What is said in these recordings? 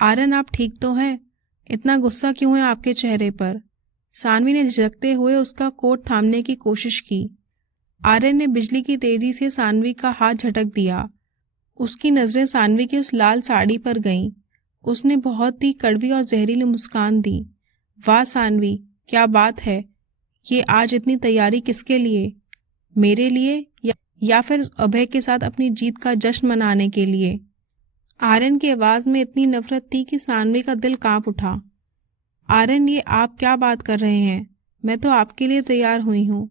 आर्यन, आप ठीक तो हैं? इतना गुस्सा क्यों है आपके चेहरे पर? सानवी ने झिझकते हुए उसका कोट थामने की कोशिश की। आर्यन ने बिजली की तेजी से सानवी का हाथ झटक दिया। उसकी नजरें सानवी की उस लाल साड़ी पर गईं। उसने बहुत ही कड़वी और जहरीली मुस्कान दी। वाह सानवी, क्या बात है! ये आज इतनी तैयारी किसके लिए? मेरे लिए या फिर अभय के साथ अपनी जीत का जश्न मनाने के लिए? आर्यन की आवाज में इतनी नफरत थी कि सानवी का दिल कांप उठा। आर्यन, ये आप क्या बात कर रहे हैं? मैं तो आपके लिए तैयार हुई हूँ।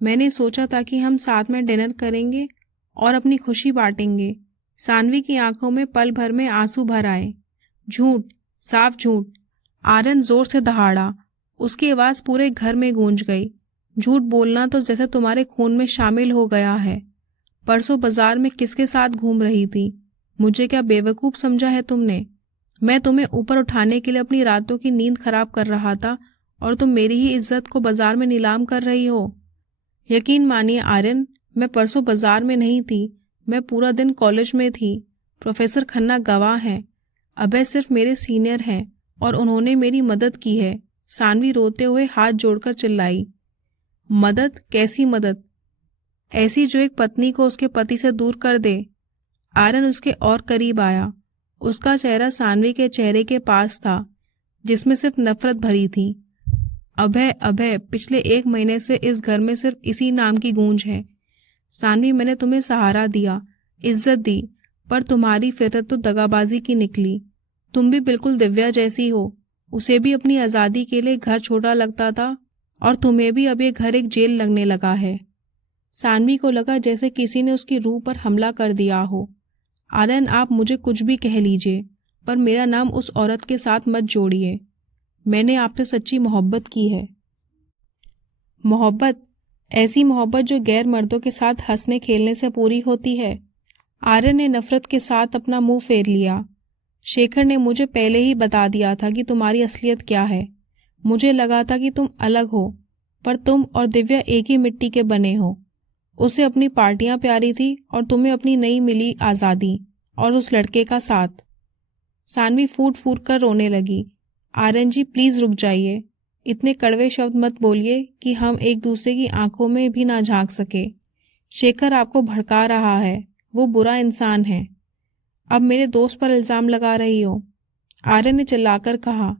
मैंने सोचा था कि हम साथ में डिनर करेंगे और अपनी खुशी बांटेंगे। सानवी की आंखों में पल भर में आंसू भर आए। झूठ, साफ झूठ! आर्यन जोर से दहाड़ा। उसकी आवाज पूरे घर में गूंज गई। झूठ बोलना तो जैसे तुम्हारे खून में शामिल हो गया है। परसों बाजार में किसके साथ घूम रही थी? मुझे क्या बेवकूफ समझा है तुमने? मैं तुम्हें ऊपर उठाने के लिए अपनी रातों की नींद खराब कर रहा था और तुम मेरी ही इज्जत को बाजार में नीलाम कर रही हो। यकीन मानिए आर्यन, मैं परसों बाजार में नहीं थी। मैं पूरा दिन कॉलेज में थी। प्रोफेसर खन्ना गवाह हैं। अभय सिर्फ मेरे सीनियर हैं और उन्होंने मेरी मदद की है। सानवी रोते हुए हाथ जोड़कर चिल्लाई। मदद? कैसी मदद? ऐसी जो एक पत्नी को उसके पति से दूर कर दे। आर्यन उसके और करीब आया। उसका चेहरा सानवी के चेहरे के पास था, जिसमें सिर्फ नफरत भरी थी। अभय, अभय, पिछले 1 महीने से इस घर में सिर्फ इसी नाम की गूंज है। सानवी, मैंने तुम्हें सहारा दिया, इज्जत दी, पर तुम्हारी फितरत तो दगाबाजी की निकली। तुम भी बिल्कुल दिव्या जैसी हो। उसे भी अपनी आज़ादी के लिए घर छोटा लगता था और तुम्हें भी अब ये घर एक जेल लगने लगा है। सानवी को लगा जैसे किसी ने उसकी रूह पर हमला कर दिया हो। आर्यन, आप मुझे कुछ भी कह लीजिए, पर मेरा नाम उस औरत के साथ मत जोड़िए। मैंने आपसे सच्ची मोहब्बत की है। मोहब्बत? ऐसी मोहब्बत जो गैर मर्दों के साथ हंसने खेलने से पूरी होती है। आर्यन ने नफरत के साथ अपना मुंह फेर लिया। शेखर ने मुझे पहले ही बता दिया था कि तुम्हारी असलियत क्या है। मुझे लगा था कि तुम अलग हो, पर तुम और दिव्या एक ही मिट्टी के बने हो। उसे अपनी पार्टियां प्यारी थी और तुम्हें अपनी नई मिली आज़ादी और उस लड़के का साथ। सानवी फूट फूट कर रोने लगी। आर्यन जी, प्लीज रुक जाइए। इतने कड़वे शब्द मत बोलिए कि हम एक दूसरे की आंखों में भी ना झांक सके। शेखर आपको भड़का रहा है। वो बुरा इंसान है। अब मेरे दोस्त पर इल्जाम लगा रही हो? आर्यन ने चिल्लाकर कहा।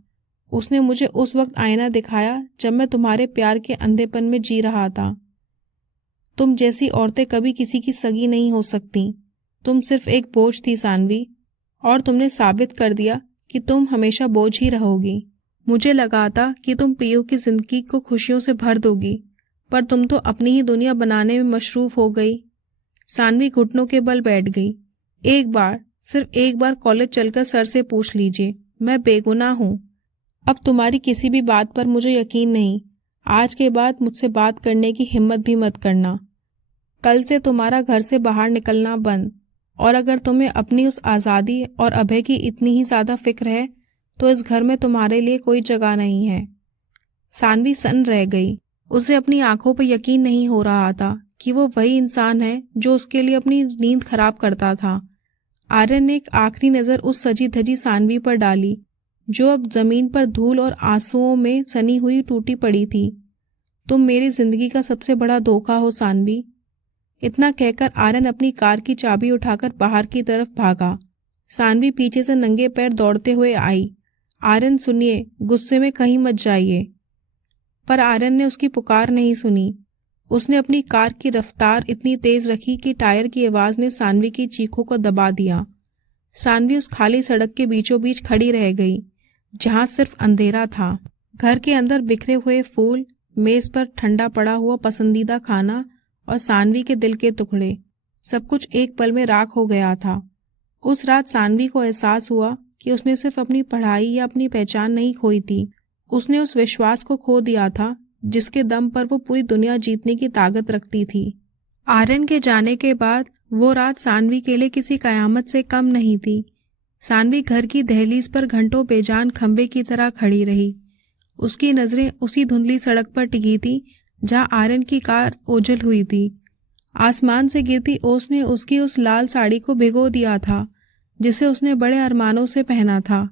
उसने मुझे उस वक्त आईना दिखाया जब मैं तुम्हारे प्यार के अंधेपन में जी रहा था। तुम जैसी औरतें कभी किसी की सगी नहीं हो सकती। तुम सिर्फ एक बोझ थी सानवी, और तुमने साबित कर दिया कि तुम हमेशा बोझ ही रहोगी। मुझे लगा था कि तुम पीयू की जिंदगी को खुशियों से भर दोगी, पर तुम तो अपनी ही दुनिया बनाने में मशरूफ हो गई। सानवी घुटनों के बल बैठ गई। एक बार, सिर्फ एक बार कॉलेज चलकर सर से पूछ लीजिए, मैं बेगुनाह हूँ। अब तुम्हारी किसी भी बात पर मुझे यकीन नहीं। आज के बाद मुझसे बात करने की हिम्मत भी मत करना। कल से तुम्हारा घर से बाहर निकलना बंद। और अगर तुम्हें अपनी उस आज़ादी और अभय की इतनी ही ज्यादा फिक्र है तो इस घर में तुम्हारे लिए कोई जगह नहीं है। सानवी सन्न रह गई। उसे अपनी आंखों पर यकीन नहीं हो रहा था कि वो वही इंसान है जो उसके लिए अपनी नींद खराब करता था। आर्यन ने एक आखिरी नजर उस सजी धजी सानवी पर डाली, जो अब जमीन पर धूल और आंसुओं में सनी हुई टूटी पड़ी थी। तुम मेरी जिंदगी का सबसे बड़ा धोखा हो सानवी। इतना कहकर आर्यन अपनी कार की चाबी उठाकर बाहर की तरफ भागा। सानवी पीछे से नंगे पैर दौड़ते हुए आई। आर्यन, सुनिए, गुस्से में कहीं मत जाइए। पर आर्यन ने उसकी पुकार नहीं सुनी। उसने अपनी कार की रफ्तार इतनी तेज रखी कि टायर की आवाज ने सानवी की चीखों को दबा दिया। सानवी उस खाली सड़क के बीचों बीच खड़ी रह गई, जहां सिर्फ अंधेरा था। घर के अंदर बिखरे हुए फूल, मेज पर ठंडा पड़ा हुआ पसंदीदा खाना और सानवी के दिल के टुकड़े, सब कुछ एक पल में राख हो गया था। उस रात सानवी को एहसास हुआ कि उसने सिर्फ अपनी पढ़ाई या अपनी पहचान नहीं खोई थी, उसने उस विश्वास को खो दिया था जिसके दम पर वो पूरी दुनिया जीतने की ताकत रखती थी। आर्यन के जाने के बाद वो रात सानवी के लिए किसी कयामत से कम नहीं थी। सानवी घर की दहलीज पर घंटों बेजान खंबे की तरह खड़ी रही। उसकी नजरें उसी धुंधली सड़क पर टिकी थी जहां आर्यन की कार ओझल हुई थी। आसमान से गिरती ओस ने उसकी उस लाल साड़ी को भिगो दिया था जिसे उसने बड़े अरमानों से पहना था।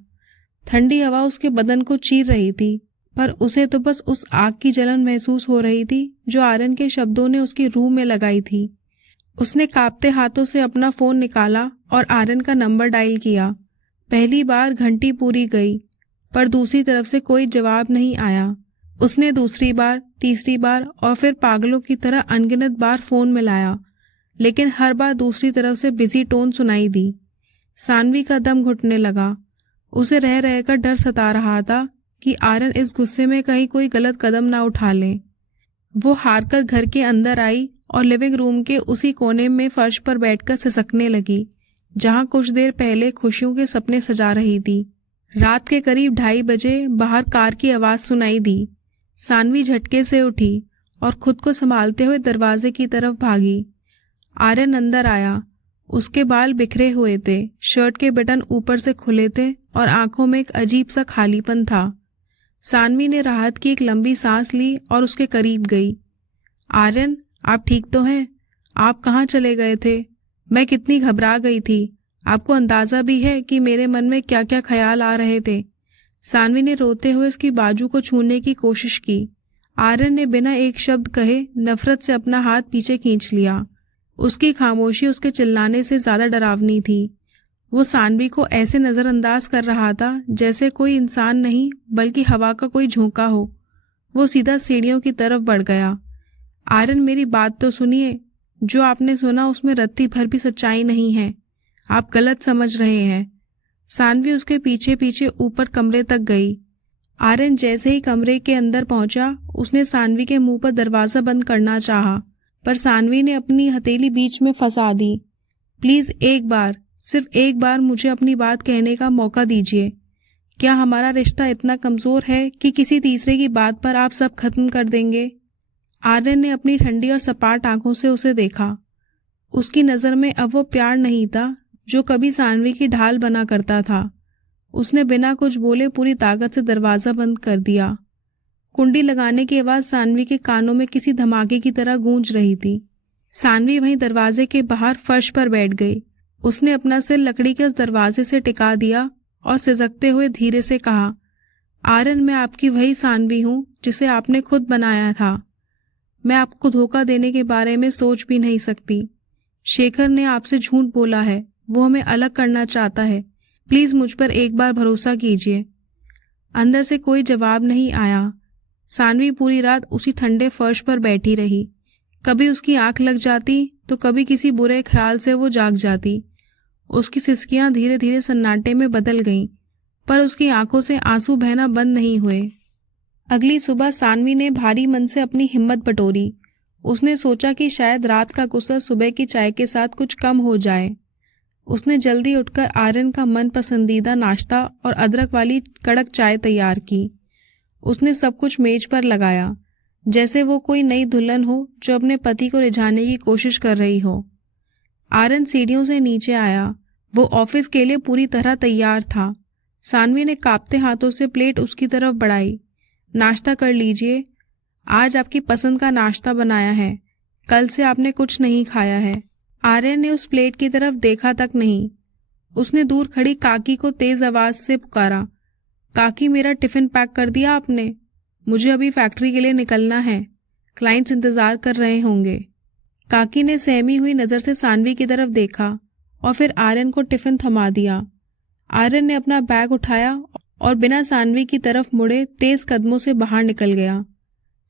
ठंडी हवा उसके बदन को चीर रही थी, पर उसे तो बस उस आग की जलन महसूस हो रही थी जो आर्यन के शब्दों ने उसकी रूह में लगाई थी। उसने कांपते हाथों से अपना फोन निकाला और आर्यन का नंबर डायल किया। पहली बार घंटी पूरी गई, पर दूसरी तरफ से कोई जवाब नहीं आया। उसने दूसरी बार, तीसरी बार और फिर पागलों की तरह अनगिनत बार फोन मिलाया, लेकिन हर बार दूसरी तरफ से बिजी टोन सुनाई दी। सानवी का दम घुटने लगा। उसे रह रहकर डर सता रहा था कि आर्यन इस गुस्से में कहीं कोई गलत कदम ना उठा ले। वो हारकर घर के अंदर आई और लिविंग रूम के उसी कोने में फर्श पर बैठकर सिसकने लगी, जहां कुछ देर पहले खुशियों के सपने सजा रही थी। रात के करीब 2:30 बजे बाहर कार की आवाज सुनाई दी। सानवी झटके से उठी और खुद को संभालते हुए दरवाजे की तरफ भागी। आर्यन अंदर आया। उसके बाल बिखरे हुए थे, शर्ट के बटन ऊपर से खुले थे और आंखों में एक अजीब सा खालीपन था। सानवी ने राहत की एक लंबी सांस ली और उसके करीब गई। आर्यन, आप ठीक तो हैं? आप कहाँ चले गए थे? मैं कितनी घबरा गई थी। आपको अंदाजा भी है कि मेरे मन में क्या क्या ख्याल आ रहे थे। सानवी ने रोते हुए उसकी बाजू को छूने की कोशिश की। आर्यन ने बिना एक शब्द कहे नफरत से अपना हाथ पीछे खींच लिया। उसकी खामोशी उसके चिल्लाने से ज्यादा डरावनी थी। वो सानवी को ऐसे नजरअंदाज कर रहा था जैसे कोई इंसान नहीं बल्कि हवा का कोई झोंका हो। वो सीधा सीढ़ियों की तरफ बढ़ गया। आर्यन, मेरी बात तो सुनिए। जो आपने सुना उसमें रत्ती भर भी सच्चाई नहीं है। आप गलत समझ रहे हैं। सानवी उसके पीछे पीछे ऊपर कमरे तक गई। आर्यन जैसे ही कमरे के अंदर पहुंचा, उसने सानवी के मुंह पर दरवाजा बंद करना चाहा, पर सानवी ने अपनी हथेली बीच में फंसा दी। प्लीज एक बार, सिर्फ एक बार मुझे अपनी बात कहने का मौका दीजिए। क्या हमारा रिश्ता इतना कमजोर है कि किसी तीसरे की बात पर आप सब खत्म कर देंगे? आर्यन ने अपनी ठंडी और सपाट आंखों से उसे देखा। उसकी नजर में अब वो प्यार नहीं था जो कभी सानवी की ढाल बना करता था। उसने बिना कुछ बोले पूरी ताकत से दरवाजा बंद कर दिया। कुंडी लगाने की आवाज सानवी के कानों में किसी धमाके की तरह गूंज रही थी। सानवी वहीं दरवाजे के बाहर फर्श पर बैठ गई। उसने अपना सिर लकड़ी के उस दरवाजे से टिका दिया और सिसकते हुए धीरे से कहा, आर्यन, मैं आपकी वही सानवी हूं जिसे आपने खुद बनाया था। मैं आपको धोखा देने के बारे में सोच भी नहीं सकती। शेखर ने आपसे झूठ बोला है। वो हमें अलग करना चाहता है। प्लीज मुझ पर एक बार भरोसा कीजिए। अंदर से कोई जवाब नहीं आया। सानवी पूरी रात उसी ठंडे फर्श पर बैठी रही। कभी उसकी आंख लग जाती तो कभी किसी बुरे ख्याल से वो जाग जाती। उसकी सिसकियां धीरे धीरे सन्नाटे में बदल गईं, पर उसकी आंखों से आंसू बहना बंद नहीं हुए। अगली सुबह सानवी ने भारी मन से अपनी हिम्मत बटोरी। उसने सोचा कि शायद रात का गुस्सा सुबह की चाय के साथ कुछ कम हो जाए। उसने जल्दी उठकर आर्यन का मन पसंदीदा नाश्ता और अदरक वाली कड़क चाय तैयार की। उसने सब कुछ मेज पर लगाया, जैसे वो कोई नई दुल्हन हो जो अपने पति को रिझाने की कोशिश कर रही हो। आर्यन सीढ़ियों से नीचे आया। वो ऑफिस के लिए पूरी तरह तैयार था। सानवी ने कांपते हाथों से प्लेट उसकी तरफ बढ़ाई। नाश्ता कर लीजिए। आज आपकी पसंद का नाश्ता बनाया है। कल से आपने कुछ नहीं खाया है। आर्यन ने उस प्लेट की तरफ देखा तक नहीं। उसने दूर खड़ी काकी को तेज आवाज से पुकारा, काकी, मेरा टिफिन पैक कर दिया आपने? मुझे अभी फैक्ट्री के लिए निकलना है। क्लाइंट्स इंतजार कर रहे होंगे। काकी ने सहमी हुई नजर से सानवी की तरफ देखा और फिर आर्यन को टिफिन थमा दिया। आर्यन ने अपना बैग उठाया और बिना सानवी की तरफ मुड़े तेज कदमों से बाहर निकल गया।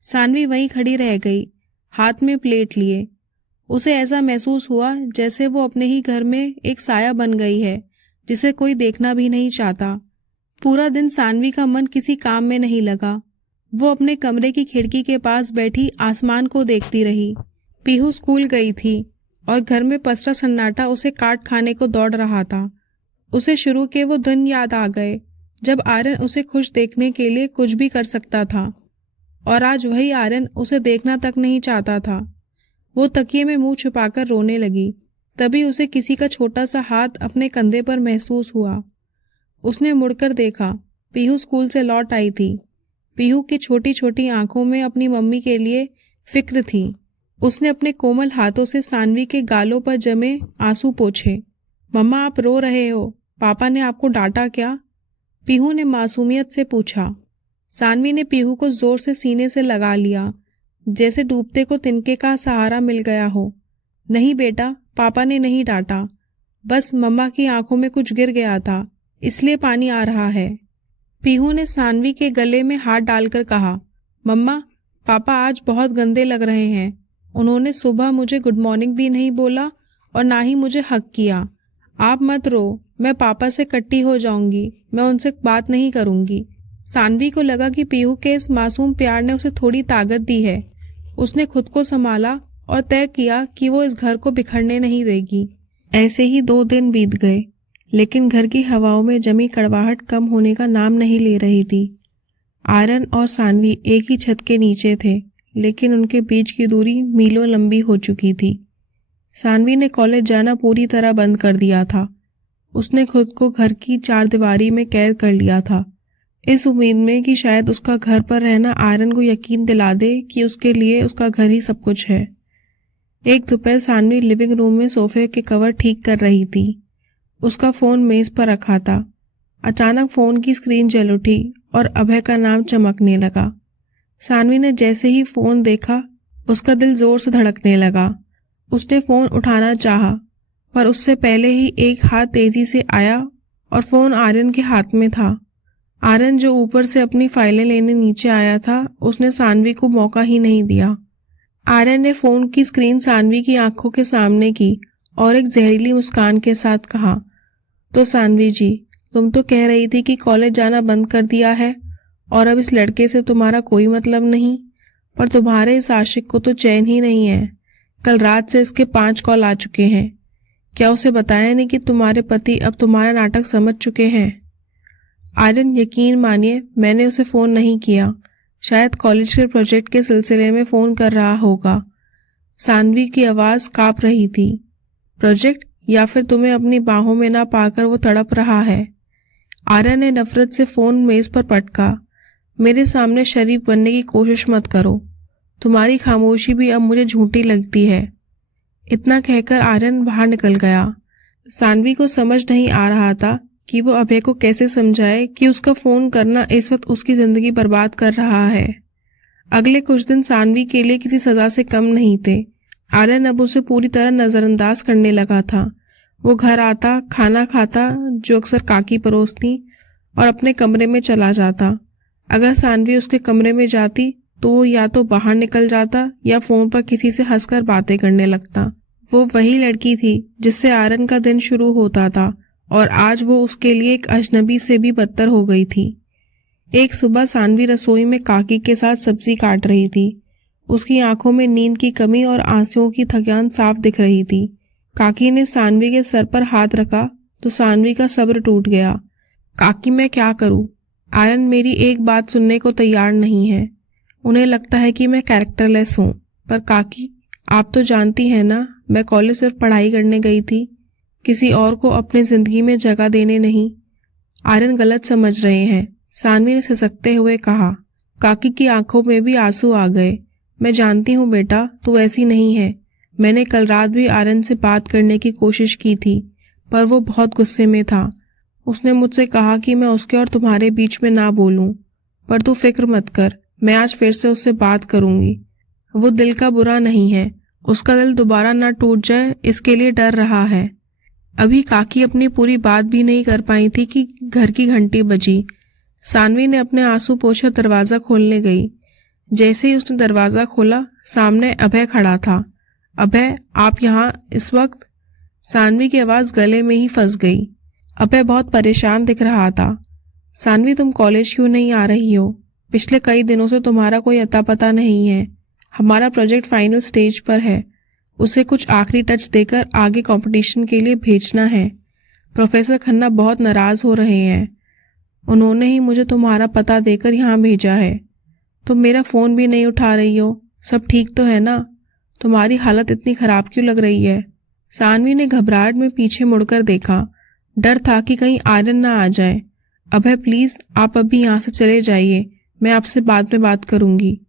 सानवी वहीं खड़ी रह गई, हाथ में प्लेट लिए। उसे ऐसा महसूस हुआ जैसे वो अपने ही घर में एक साया बन गई है जिसे कोई देखना भी नहीं चाहता। पूरा दिन सानवी का मन किसी काम में नहीं लगा। वो अपने कमरे की खिड़की के पास बैठी आसमान को देखती रही। पीहू स्कूल गई थी और घर में पसरा सन्नाटा उसे काट खाने को दौड़ रहा था। उसे शुरू के वो दिन याद आ गए जब आर्यन उसे खुश देखने के लिए कुछ भी कर सकता था, और आज वही आर्यन उसे देखना तक नहीं चाहता था। वो तकिए में मुंह छुपाकर रोने लगी। तभी उसे किसी का छोटा सा हाथ अपने कंधे पर महसूस हुआ। उसने मुड़कर देखा। पीहू स्कूल से लौट आई थी। पीहू की छोटी छोटी आंखों में अपनी मम्मी के लिए फिक्र थी। उसने अपने कोमल हाथों से सानवी के गालों पर जमे आंसू पोंछे। मम्मा, आप रो रहे हो। पापा ने आपको डांटा क्या? पीहू ने मासूमियत से पूछा। सानवी ने पीहू को जोर से सीने से लगा लिया, जैसे डूबते को तिनके का सहारा मिल गया हो। नहीं बेटा, पापा ने नहीं डांटा, बस मम्मा की आंखों में कुछ गिर गया था, इसलिए पानी आ रहा है। पीहू ने सानवी के गले में हाथ डालकर कहा, मम्मा, पापा आज बहुत गंदे लग रहे हैं। उन्होंने सुबह मुझे गुड मॉर्निंग भी नहीं बोला और ना ही मुझे हक किया। आप मत रो, मैं पापा से कट्टी हो जाऊंगी, मैं उनसे बात नहीं करूंगी। सानवी को लगा कि पीहू के इस मासूम प्यार ने उसे थोड़ी ताकत दी है। उसने खुद को संभाला और तय किया कि वो इस घर को बिखरने नहीं देगी। ऐसे ही 2 दिन बीत गए, लेकिन घर की हवाओं में जमी कड़वाहट कम होने का नाम नहीं ले रही थी। आर्यन और सानवी एक ही छत के नीचे थे, लेकिन उनके बीच की दूरी मीलों लंबी हो चुकी थी। सानवी ने कॉलेज जाना पूरी तरह बंद कर दिया था। उसने खुद को घर की चारदीवारी में कैद कर लिया था, इस उम्मीद में कि शायद उसका घर पर रहना आर्यन को यकीन दिला दे कि उसके लिए उसका घर ही सब कुछ है। एक दोपहर सानवी लिविंग रूम में सोफे के कवर ठीक कर रही थी। उसका फोन मेज पर रखा था। अचानक फोन की स्क्रीन जल उठी और अभय का नाम चमकने लगा। सानवी ने जैसे ही फोन देखा, उसका दिल जोर से धड़कने लगा। उसने फोन उठाना चाहा, पर उससे पहले ही एक हाथ तेजी से आया और फोन आर्यन के हाथ में था। आर्यन जो ऊपर से अपनी फाइलें लेने नीचे आया था, उसने सानवी को मौका ही नहीं दिया। आर्यन ने फोन की स्क्रीन सानवी की आंखों के सामने की और एक जहरीली मुस्कान के साथ कहा, तो सानवी जी, तुम तो कह रही थी कि कॉलेज जाना बंद कर दिया है और अब इस लड़के से तुम्हारा कोई मतलब नहीं, पर तुम्हारे इस आशिक को तो चैन ही नहीं है। कल रात से इसके 5 कॉल आ चुके हैं। क्या उसे बताया नहीं कि तुम्हारे पति अब तुम्हारा नाटक समझ चुके हैं? आर्यन, यकीन मानिए, मैंने उसे फोन नहीं किया। शायद कॉलेज के प्रोजेक्ट के सिलसिले में फोन कर रहा होगा। सानवी की आवाज कांप रही थी। प्रोजेक्ट, या फिर तुम्हें अपनी बाहों में ना पाकर वो तड़प रहा है? आर्यन ने नफरत से फोन मेज पर पटका। मेरे सामने शरीफ बनने की कोशिश मत करो। तुम्हारी खामोशी भी अब मुझे झूठी लगती है। इतना कहकर आर्यन बाहर निकल गया। सानवी को समझ नहीं आ रहा था कि वो अभय को कैसे समझाए कि उसका फोन करना इस वक्त उसकी जिंदगी बर्बाद कर रहा है। अगले कुछ दिन सानवी के लिए किसी सजा से कम नहीं थे। आर्यन अब उसे पूरी तरह नजरअंदाज करने लगा था। वो घर आता, खाना खाता जो अक्सर काकी परोसती, और अपने कमरे में चला जाता। अगर सानवी उसके कमरे में जाती तो वो या तो बाहर निकल जाता या फोन पर किसी से हंसकर बातें करने लगता। वो वही लड़की थी जिससे आर्यन का दिन शुरू होता था, और आज वो उसके लिए एक अजनबी से भी बदतर हो गई थी। एक सुबह सानवी रसोई में काकी के साथ सब्जी काट रही थी। उसकी आंखों में नींद की कमी और आंसुओं की थकान साफ दिख रही थी। काकी ने सानवी के सर पर हाथ रखा तो सानवी का सब्र टूट गया। काकी, मैं क्या करूं? आर्यन मेरी एक बात सुनने को तैयार नहीं है। उन्हें लगता है कि मैं कैरेक्टरलेस हूं। पर काकी, आप तो जानती हैं ना, मैं कॉलेज सिर्फ पढ़ाई करने गई थी, किसी और को अपनी जिंदगी में जगह देने नहीं। आर्यन गलत समझ रहे हैं, सानवी ने सिसकते हुए कहा। काकी की आंखों में भी आंसू आ गए। मैं जानती हूँ बेटा, तू ऐसी नहीं है। मैंने कल रात भी आर्यन से बात करने की कोशिश की थी, पर वो बहुत गुस्से में था। उसने मुझसे कहा कि मैं उसके और तुम्हारे बीच में ना बोलूं, पर तू फिक्र मत कर, मैं आज फिर से उससे बात करूंगी। वो दिल का बुरा नहीं है, उसका दिल दोबारा ना टूट जाए इसके लिए डर रहा है। अभी काकी अपनी पूरी बात भी नहीं कर पाई थी कि घर की घंटी बजी। सानवी ने अपने आंसू पोंछे दरवाजा खोलने गई। जैसे ही उसने दरवाजा खोला, सामने अभय खड़ा था। अभय, आप यहाँ इस वक्त? सानवी की आवाज गले में ही फंस गई। अभय बहुत परेशान दिख रहा था। सानवी, तुम कॉलेज क्यों नहीं आ रही हो? पिछले कई दिनों से तुम्हारा कोई अता पता नहीं है। हमारा प्रोजेक्ट फाइनल स्टेज पर है, उसे कुछ आखिरी टच देकर आगे कंपटीशन के लिए भेजना है। प्रोफेसर खन्ना बहुत नाराज हो रहे हैं। उन्होंने ही मुझे तुम्हारा पता देकर यहाँ भेजा है। तुम मेरा फोन भी नहीं उठा रही हो। सब ठीक तो है ना? तुम्हारी हालत इतनी खराब क्यों लग रही है? सानवी ने घबराहट में पीछे मुड़कर देखा। डर था कि कहीं आर्यन ना आ जाए। अभय प्लीज, आप अभी यहाँ से चले जाइए, मैं आपसे बाद में बात करूंगी।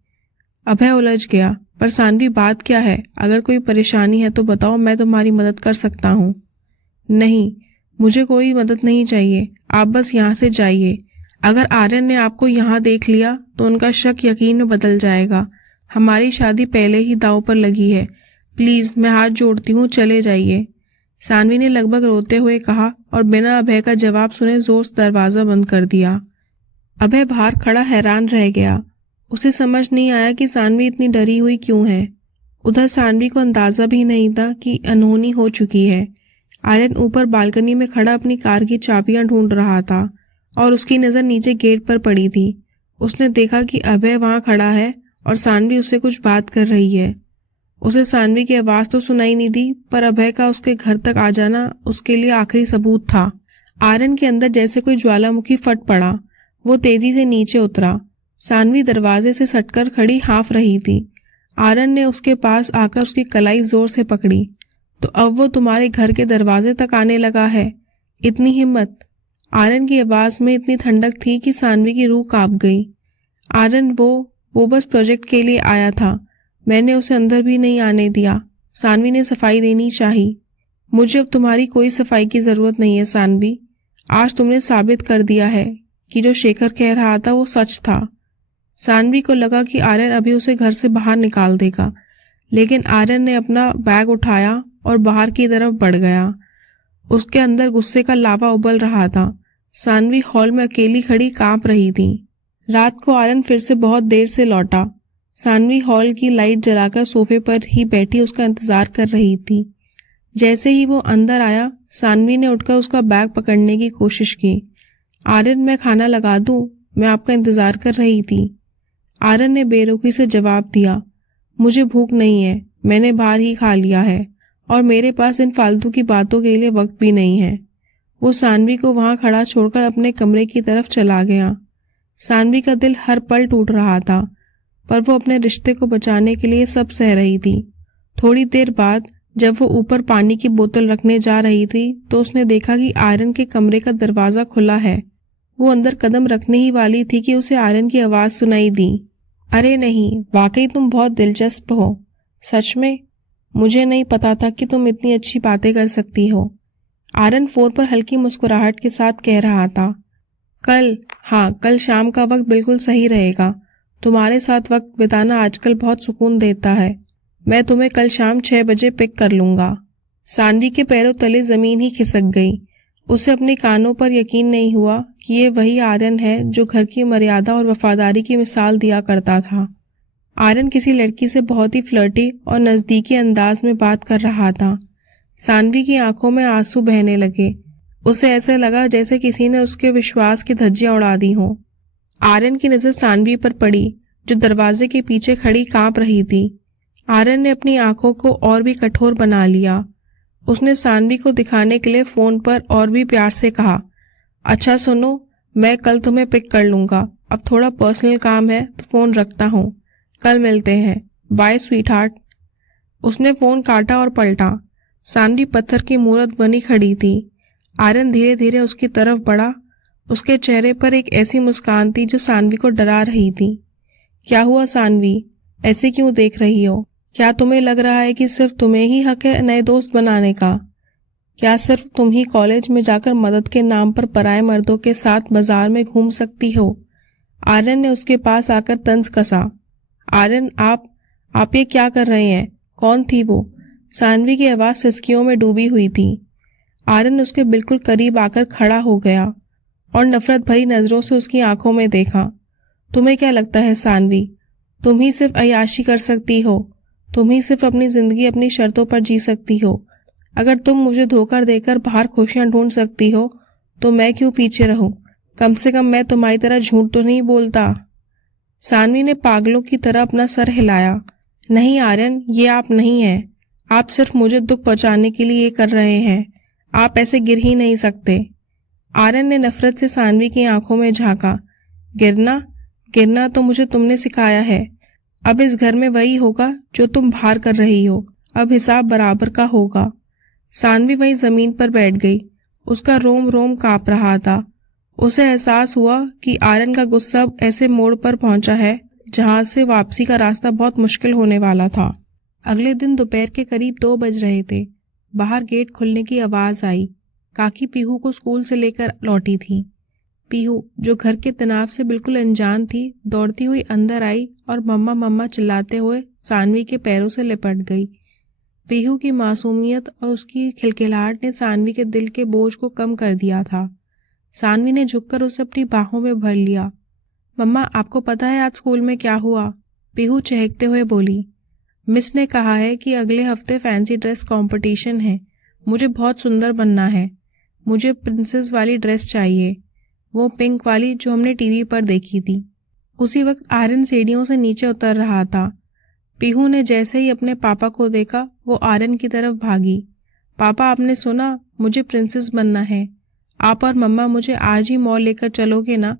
अभय उलझ गया। पर सानवी, बात क्या है? अगर कोई परेशानी है तो बताओ, मैं तुम्हारी मदद कर सकता हूँ। नहीं, मुझे कोई मदद नहीं चाहिए, आप बस यहाँ से जाइए। अगर आर्यन ने आपको यहाँ देख लिया तो उनका शक यकीन में बदल जाएगा। हमारी शादी पहले ही दांव पर लगी है। प्लीज, मैं हाथ जोड़ती हूँ, चले जाइए, सानवी ने लगभग रोते हुए कहा और बिना अभय का जवाब सुने जोर से दरवाजा बंद कर दिया। अभय बाहर खड़ा हैरान रह गया। उसे समझ नहीं आया कि सानवी इतनी डरी हुई क्यों है। उधर सानवी को अंदाजा भी नहीं था कि अनहोनी हो चुकी है। आर्यन ऊपर बालकनी में खड़ा अपनी कार की चाबियां ढूंढ रहा था और उसकी नजर नीचे गेट पर पड़ी थी। उसने देखा कि अभय वहां खड़ा है और सानवी उससे कुछ बात कर रही है। उसे सानवी की आवाज तो सुनाई नहीं दी, पर अभय का उसके घर तक आ जाना उसके लिए आखिरी सबूत था। आर्यन के अंदर जैसे कोई ज्वालामुखी फट पड़ा। वो तेजी से नीचे उतरा। सानवी दरवाजे से सटकर खड़ी हाँफ रही थी। आर्यन ने उसके पास आकर उसकी कलाई जोर से पकड़ी। तो अब वो तुम्हारे घर के दरवाजे तक आने लगा है? इतनी हिम्मत? आर्यन की आवाज में इतनी ठंडक थी कि सानवी की रूह कांप गई। आर्यन, वो बस प्रोजेक्ट के लिए आया था। मैंने उसे अंदर भी नहीं आने दिया। सानवी ने सफाई देनी चाही। मुझे अब तुम्हारी कोई सफाई की जरूरत नहीं है सानवी। आज तुमने साबित कर दिया है कि जो शेखर कह रहा था वो सच था। सानवी को लगा कि आर्यन अभी उसे घर से बाहर निकाल देगा, लेकिन आर्यन ने अपना बैग उठाया और बाहर की तरफ बढ़ गया। उसके अंदर गुस्से का लावा उबल रहा था। सानवी हॉल में अकेली खड़ी कांप रही थी। रात को आर्यन फिर से बहुत देर से लौटा। सानवी हॉल की लाइट जलाकर सोफे पर ही बैठी उसका इंतजार कर रही थी। जैसे ही वो अंदर आया, सानवी ने उठकर उसका बैग पकड़ने की कोशिश की। आर्यन, मैं खाना लगा दूं? मैं आपका इंतजार कर रही थी। आर्यन ने बेरुखी से जवाब दिया, मुझे भूख नहीं है, मैंने बाहर ही खा लिया है और मेरे पास इन फालतू की बातों के लिए वक्त भी नहीं है। वो सानवी को वहां खड़ा छोड़कर अपने कमरे की तरफ चला गया। सानवी का दिल हर पल टूट रहा था, पर वो अपने रिश्ते को बचाने के लिए सब सह रही थी। थोड़ी देर बाद जब वो ऊपर पानी की बोतल रखने जा रही थी तो उसने देखा कि आर्यन के कमरे का दरवाजा खुला है। वो अंदर कदम रखने ही वाली थी कि उसे आर्यन की आवाज सुनाई दी। अरे नहीं, वाकई तुम बहुत दिलचस्प हो। सच में? मुझे नहीं पता था कि तुम इतनी अच्छी बातें कर सकती हो। आर्यन फोन पर हल्की मुस्कुराहट के साथ कह रहा था। कल शाम का वक्त बिल्कुल सही रहेगा। तुम्हारे साथ वक्त बिताना आजकल बहुत सुकून देता है। मैं तुम्हें कल शाम 6 बजे पिक कर लूंगा। सानवी के पैरों तले जमीन ही खिसक गई। उसे अपने कानों पर यकीन नहीं हुआ कि ये वही आर्यन है जो घर की मर्यादा और वफादारी की मिसाल दिया करता था। आर्यन किसी लड़की से बहुत ही फ्लर्टी और नजदीकी अंदाज में बात कर रहा था। सानवी की आंखों में आंसू बहने लगे। उसे ऐसा लगा जैसे किसी ने उसके विश्वास की धज्जियां उड़ा दी हों। आर्यन की नजर सानवी पर पड़ी, जो दरवाजे के पीछे खड़ी कांप रही थी। आर्यन ने अपनी आंखों को और भी कठोर बना लिया। उसने सानवी को दिखाने के लिए फोन पर और भी प्यार से कहा, अच्छा सुनो, मैं कल तुम्हें पिक कर लूंगा। अब थोड़ा पर्सनल काम है तो फोन रखता हूँ। कल मिलते हैं। Bye sweetheart. उसने फोन काटा और पलटा। सानवी पत्थर की मूरत बनी खड़ी थी। आर्यन धीरे धीरे उसकी तरफ बढ़ा। उसके चेहरे पर एक ऐसी मुस्कान थी जो सानवी को डरा रही थी। क्या हुआ सानवी, ऐसे क्यों देख रही हो? क्या तुम्हें लग रहा है कि सिर्फ तुम्हें ही हक है नए दोस्त बनाने का? क्या सिर्फ तुम ही कॉलेज में जाकर मदद के नाम पर पराये मर्दों के साथ बाजार में घूम सकती हो? आर्यन ने उसके पास आकर तंज कसा। आर्यन, आप ये क्या कर रहे हैं? कौन थी वो? सानवी की आवाज सिसकियों में डूबी हुई थी। आर्यन उसके बिल्कुल करीब आकर खड़ा हो गया और नफरत भरी नजरों से उसकी आंखों में देखा। तुम्हें क्या लगता है सानवी, तुम ही सिर्फ अय्याशी कर सकती हो? तुम ही सिर्फ अपनी जिंदगी अपनी शर्तों पर जी सकती हो? अगर तुम मुझे धोखा देकर बाहर खुशियां ढूंढ सकती हो तो मैं क्यों पीछे रहूं? कम से कम मैं तुम्हारी तरह झूठ तो नहीं बोलता। सानवी ने पागलों की तरह अपना सर हिलाया। नहीं आर्यन, ये आप नहीं हैं। आप सिर्फ मुझे दुख पहुंचाने के लिए ये कर रहे हैं। आप ऐसे गिर ही नहीं सकते। आर्यन ने नफरत से सानवी की आंखों में झांका। गिरना तो मुझे तुमने सिखाया है। अब इस घर में वही होगा जो तुम बाहर कर रही हो। अब हिसाब बराबर का होगा। सानवी वहीं जमीन पर बैठ गई। उसका रोम रोम कांप रहा था। उसे एहसास हुआ कि आर्यन का गुस्सा अब ऐसे मोड़ पर पहुंचा है जहां से वापसी का रास्ता बहुत मुश्किल होने वाला था। अगले दिन दोपहर के करीब 2 बज रहे थे। बाहर गेट खुलने की आवाज आई। काकी पीहू को स्कूल से लेकर लौटी थी। पीहू, जो घर के तनाव से बिल्कुल अनजान थी, दौड़ती हुई अंदर आई और मम्मा मम्मा चिल्लाते हुए सानवी के पैरों से लिपट गई। पीहू की मासूमियत और उसकी खिलखिलाहट ने सानवी के दिल के बोझ को कम कर दिया था। सानवी ने झुककर उसे अपनी बाहों में भर लिया। मम्मा, आपको पता है आज स्कूल में क्या हुआ? पीहू चहकते हुए बोली। मिस ने कहा है कि अगले हफ्ते फैंसी ड्रेस कंपटीशन है। मुझे बहुत सुंदर बनना है। मुझे प्रिंसेस वाली ड्रेस चाहिए, वो पिंक वाली जो हमने टीवी पर देखी थी। उसी वक्त आर्यन सीढ़ियों से नीचे उतर रहा था। पीहू ने जैसे ही अपने पापा को देखा, वो आर्यन की तरफ भागी। पापा, आपने सुना? मुझे प्रिंसेस बनना है। आप और मम्मा मुझे आज ही मॉल लेकर चलोगे ना?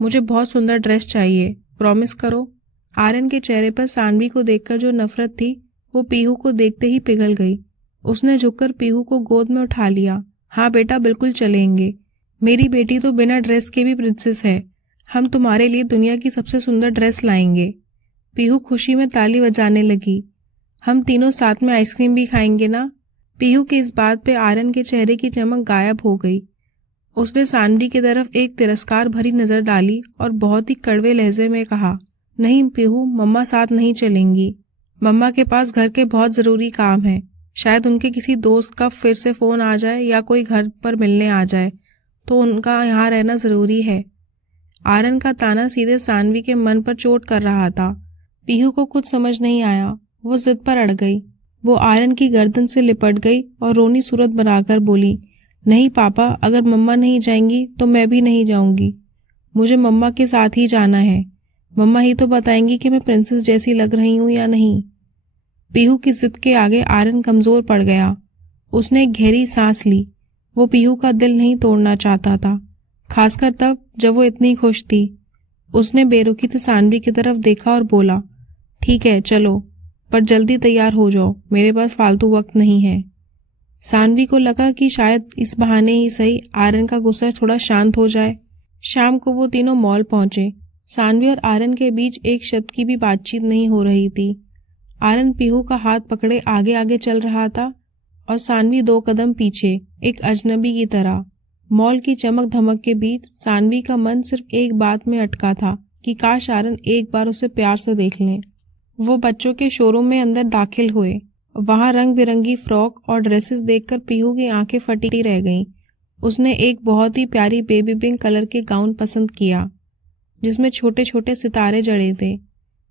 मुझे बहुत सुंदर ड्रेस चाहिए, प्रॉमिस करो। आर्यन के चेहरे पर सानवी को देखकर जो नफरत थी, वो पीहू को देखते ही पिघल गई। उसने झुककर पीहू को गोद में उठा लिया। हाँ बेटा, बिल्कुल चलेंगे। मेरी बेटी तो बिना ड्रेस के भी प्रिंसेस है। हम तुम्हारे लिए दुनिया की सबसे सुंदर ड्रेस लाएंगे। पीहू खुशी में ताली बजाने लगी। हम तीनों साथ में आइसक्रीम भी खाएंगे ना? पीहू की इस बात पे आर्यन के चेहरे की चमक गायब हो गई। उसने सानवी की तरफ एक तिरस्कार भरी नजर डाली और बहुत ही कड़वे लहजे में कहा, नहीं पीहू, मम्मा साथ नहीं चलेंगी। मम्मा के पास घर के बहुत जरूरी काम है। शायद उनके किसी दोस्त का फिर से फोन आ जाए या कोई घर पर मिलने आ जाए, तो उनका यहाँ रहना जरूरी है। आर्यन का ताना सीधे सानवी के मन पर चोट कर रहा था। पीहू को कुछ समझ नहीं आया। वो जिद पर अड़ गई। वो आर्यन की गर्दन से लिपट गई और रोनी सूरत बनाकर बोली, नहीं पापा, अगर मम्मा नहीं जाएंगी तो मैं भी नहीं जाऊंगी। मुझे मम्मा के साथ ही जाना है। मम्मा ही तो बताएंगी कि मैं प्रिंसेस जैसी लग रही हूं या नहीं। पीहू की जिद के आगे आर्यन कमजोर पड़ गया। उसने एक गहरी सांस ली। वो पीहू का दिल नहीं तोड़ना चाहता था, खासकर तब जब वो इतनी खुश थी। उसने बेरुखी से सानवी की तरफ देखा और बोला, ठीक है चलो, पर जल्दी तैयार हो जाओ, मेरे पास फालतू वक्त नहीं है। सानवी को लगा कि शायद इस बहाने ही सही आर्यन का गुस्सा थोड़ा शांत हो जाए। शाम को वो तीनों मॉल पहुंचे। सानवी और आर्यन के बीच एक शब्द की भी बातचीत नहीं हो रही थी। आर्यन पीहू का हाथ पकड़े आगे आगे चल रहा था और सानवी 2 कदम पीछे, एक अजनबी की तरह। मॉल की चमक धमक के बीच सानवी का मन सिर्फ एक बात में अटका था कि काश आर्यन एक बार उसे प्यार से देख लें। वो बच्चों के शोरूम में अंदर दाखिल हुए। वहां रंग बिरंगी फ्रॉक और ड्रेसेस देखकर पीहू की आंखें फटी रह गईं। उसने एक बहुत ही प्यारी बेबी पिंक कलर के गाउन पसंद किया, जिसमें छोटे छोटे सितारे जड़े थे।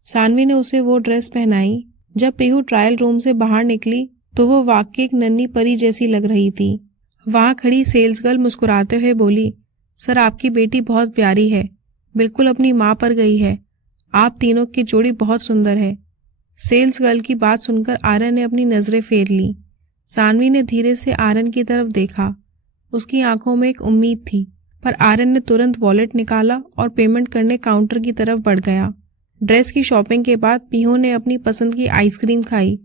सानवी ने उसे वो ड्रेस पहनाई। जब पीहू ट्रायल रूम से बाहर निकली तो वो वाकई एक नन्ही परी जैसी लग रही थी। वहां खड़ी सेल्स गर्ल मुस्कुराते हुए बोली, सर आपकी बेटी बहुत प्यारी है, बिल्कुल अपनी माँ पर गई है। आप तीनों की जोड़ी बहुत सुंदर है। सेल्स गर्ल की बात सुनकर आर्यन ने अपनी नजरें फेर ली। सानवी ने धीरे से आर्यन की तरफ देखा। उसकी आंखों में एक उम्मीद थी, पर आर्यन ने तुरंत वॉलेट निकाला और पेमेंट करने काउंटर की तरफ बढ़ गया। ड्रेस की शॉपिंग के बाद पीहू ने अपनी पसंद की आइसक्रीम खाई।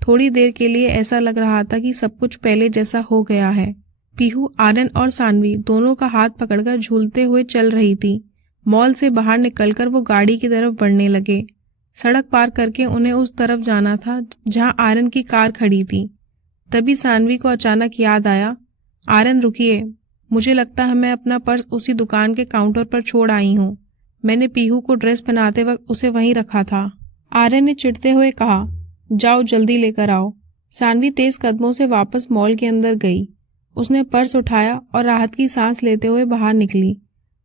थोड़ी देर के लिए ऐसा लग रहा था कि सब कुछ पहले जैसा हो गया है। पीहू, आर्यन और सानवी दोनों का हाथ पकड़कर झूलते हुए चल रही थी। मॉल से बाहर निकलकर वो गाड़ी की तरफ बढ़ने लगे। सड़क पार करके उन्हें उस तरफ जाना था जहां आर्यन की कार खड़ी थी। तभी सानवी को अचानक याद आया, आर्यन रुकिए, मुझे लगता है मैं अपना पर्स उसी दुकान के काउंटर पर छोड़ आई हूँ। मैंने पीहू को ड्रेस पहनाते वक्त उसे वहीं रखा था। आर्यन ने चिढ़ते हुए कहा, जाओ जल्दी लेकर आओ। सानवी तेज कदमों से वापस मॉल के अंदर गई। उसने पर्स उठाया और राहत की सांस लेते हुए बाहर निकली।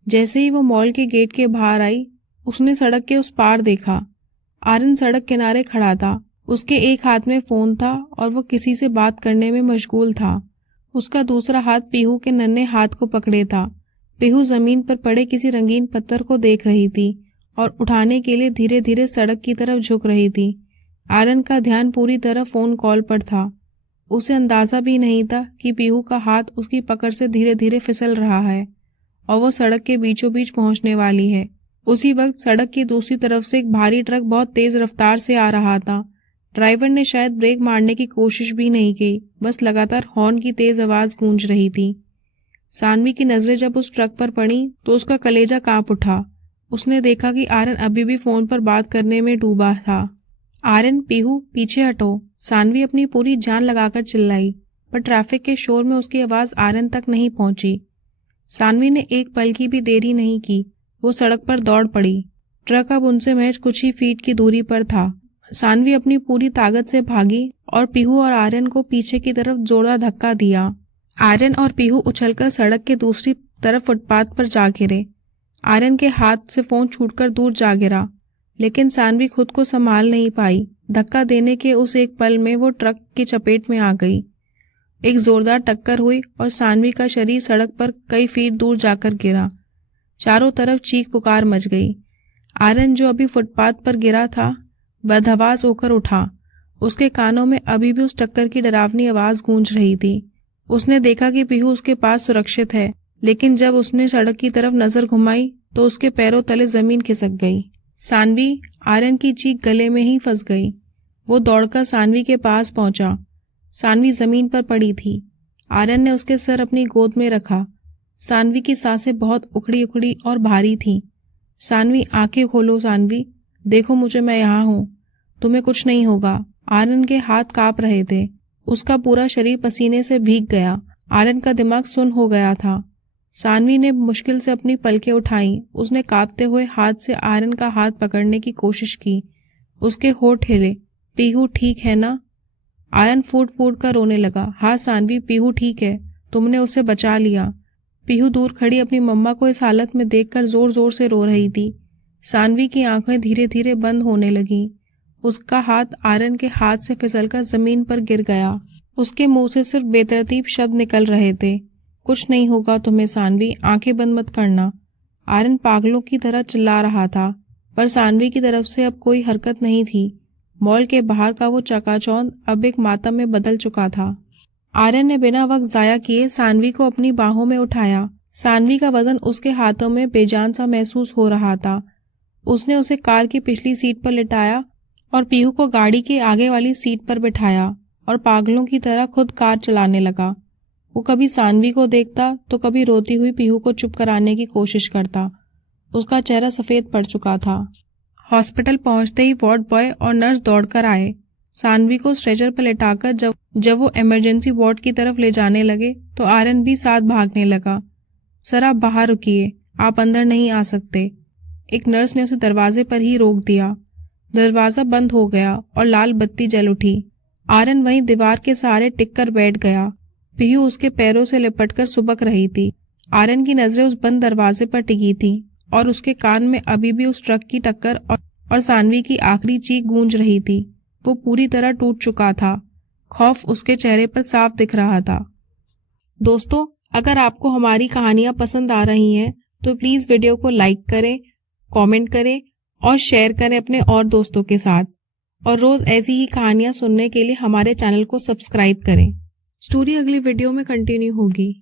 जैसे ही वो मॉल के गेट के बाहर आई, उसने सड़क के उस पार देखा। आर्यन सड़क किनारे खड़ा था। उसके एक हाथ में फोन था और वो किसी से बात करने में मशगूल था। उसका दूसरा हाथ पीहू के नन्हे हाथ को पकड़े था। पीहू जमीन पर पड़े किसी रंगीन पत्थर को देख रही थी और उठाने के लिए धीरे धीरे सड़क की तरफ झुक रही थी। आर्यन का ध्यान पूरी तरह फोन कॉल पर था। उसे अंदाजा भी नहीं था कि पीहू का हाथ उसकी पकड़ से धीरे धीरे फिसल रहा है और वो सड़क के बीचों बीच पहुंचने वाली है। उसी वक्त सड़क की दूसरी तरफ से एक भारी ट्रक बहुत तेज रफ्तार से आ रहा था। ड्राइवर ने शायद ब्रेक मारने की कोशिश भी नहीं की, बस लगातार हॉर्न की तेज आवाज गूंज रही थी। सानवी की नजरें जब उस ट्रक पर पड़ी तो उसका कलेजा कांप उठा। उसने देखा कि आर्यन अभी भी फोन पर बात करने में डूबा था। आर्यन, पीहू पीछे हटो, सानवी अपनी पूरी जान लगाकर चिल्लाई, पर ट्रैफिक के शोर में उसकी आवाज आर्यन तक नहीं पहुंची। सानवी ने एक पल की भी देरी नहीं की, वो सड़क पर दौड़ पड़ी। ट्रक अब उनसे महज कुछ ही फीट की दूरी पर था। सानवी अपनी पूरी ताकत से भागी और पीहू और आर्यन को पीछे की तरफ जोरदार धक्का दिया। आर्यन और पीहू उछलकर सड़क के दूसरी तरफ फुटपाथ पर जा गिरे। आर्यन के हाथ से फोन छूटकर दूर जा गिरा, लेकिन सानवी खुद को संभाल नहीं पाई। धक्का देने के उस एक पल में वो ट्रक की चपेट में आ गई। एक जोरदार टक्कर हुई और सानवी का शरीर सड़क पर कई फीट दूर जाकर गिरा। चारों तरफ चीख पुकार मच गई। आर्यन, जो अभी फुटपाथ पर गिरा था, बदहवास होकर उठा। उसके कानों में अभी भी उस टक्कर की डरावनी आवाज गूंज रही थी। उसने देखा कि पीहू उसके पास सुरक्षित है, लेकिन जब उसने सड़क की तरफ नजर घुमाई तो उसके पैरों तले जमीन खिसक गई। सानवी, आर्यन की चीख गले में ही फंस गई। वो दौड़कर सानवी के पास पहुंचा। सानवी जमीन पर पड़ी थी। आर्यन ने उसके सर अपनी गोद में रखा। सानवी की सांसें बहुत उखड़ी उखड़ी और भारी थीं। सानवी, आंखें खोलो सानवी, देखो मुझे, मैं यहाँ हूँ, तुम्हें कुछ नहीं होगा। आर्यन के हाथ कांप रहे थे। उसका पूरा शरीर पसीने से भीग गया। आर्यन का दिमाग सुन्न हो गया था। सानवी ने मुश्किल से अपनी पलकें उठाई। उसने कांपते हुए हाथ से आर्यन का हाथ पकड़ने की कोशिश की। उसके होंठ हिले। पीहू, ठीक है ना? आर्यन फूट फूट कर रोने लगा। हाँ सानवी, पीहू ठीक है, तुमने उसे बचा लिया। पीहू दूर खड़ी अपनी मम्मा को इस हालत में देखकर जोर जोर से रो रही थी। सानवी की आंखें धीरे धीरे बंद होने लगीं। उसका हाथ आर्यन के हाथ से फिसलकर जमीन पर गिर गया। उसके मुंह से सिर्फ बेतरतीब शब्द निकल रहे थे। कुछ नहीं होगा तुम्हें सानवी, आंखें बंद मत करना। आर्यन पागलों की तरह चिल्ला रहा था, पर सानवी की तरफ से अब कोई हरकत नहीं थी। मॉल के बाहर का वो चकाचौंध अब एक मातम में बदल चुका था। आर्यन ने बिना वक्त जाया किए सानवी को अपनी बाहों में उठाया। सानवी का वजन उसके हाथों में बेजान सा महसूस हो रहा था। उसने उसे कार की पिछली सीट पर लिटाया और पीहू को गाड़ी के आगे वाली सीट पर बिठाया और पागलों की तरह खुद कार चलाने लगा। वो कभी सानवी को देखता तो कभी रोती हुई पीहू को चुप कराने की कोशिश करता। उसका चेहरा सफेद पड़ चुका था। हॉस्पिटल पहुंचते ही वार्ड बॉय और नर्स दौड़कर आए। सानवी को स्ट्रेचर पर लेटाकर जब वो इमरजेंसी वार्ड की तरफ ले जाने लगे तो आर्यन भी साथ भागने लगा। सर, आप बाहर रुकिए, आप अंदर नहीं आ सकते। एक नर्स ने उसे दरवाजे पर ही रोक दिया। दरवाजा बंद हो गया और लाल बत्ती जल उठी। आर्यन वहीं दीवार के सहारे टिक कर बैठ गया। पीहू उसके पैरों से लिपटकर सुबक रही थी। आर्यन की नजरें उस बंद दरवाजे पर टिकी थीं और उसके कान में अभी भी उस ट्रक की टक्कर और सानवी की आखिरी चीख गूंज रही थी। वो पूरी तरह टूट चुका था। खौफ उसके चेहरे पर साफ दिख रहा था। दोस्तों, अगर आपको हमारी कहानियां पसंद आ रही हैं तो प्लीज वीडियो को लाइक करें, कमेंट करें और शेयर करें अपने और दोस्तों के साथ। और रोज ऐसी ही कहानियां सुनने के लिए हमारे चैनल को सब्सक्राइब करें। स्टोरी अगली वीडियो में कंटिन्यू होगी।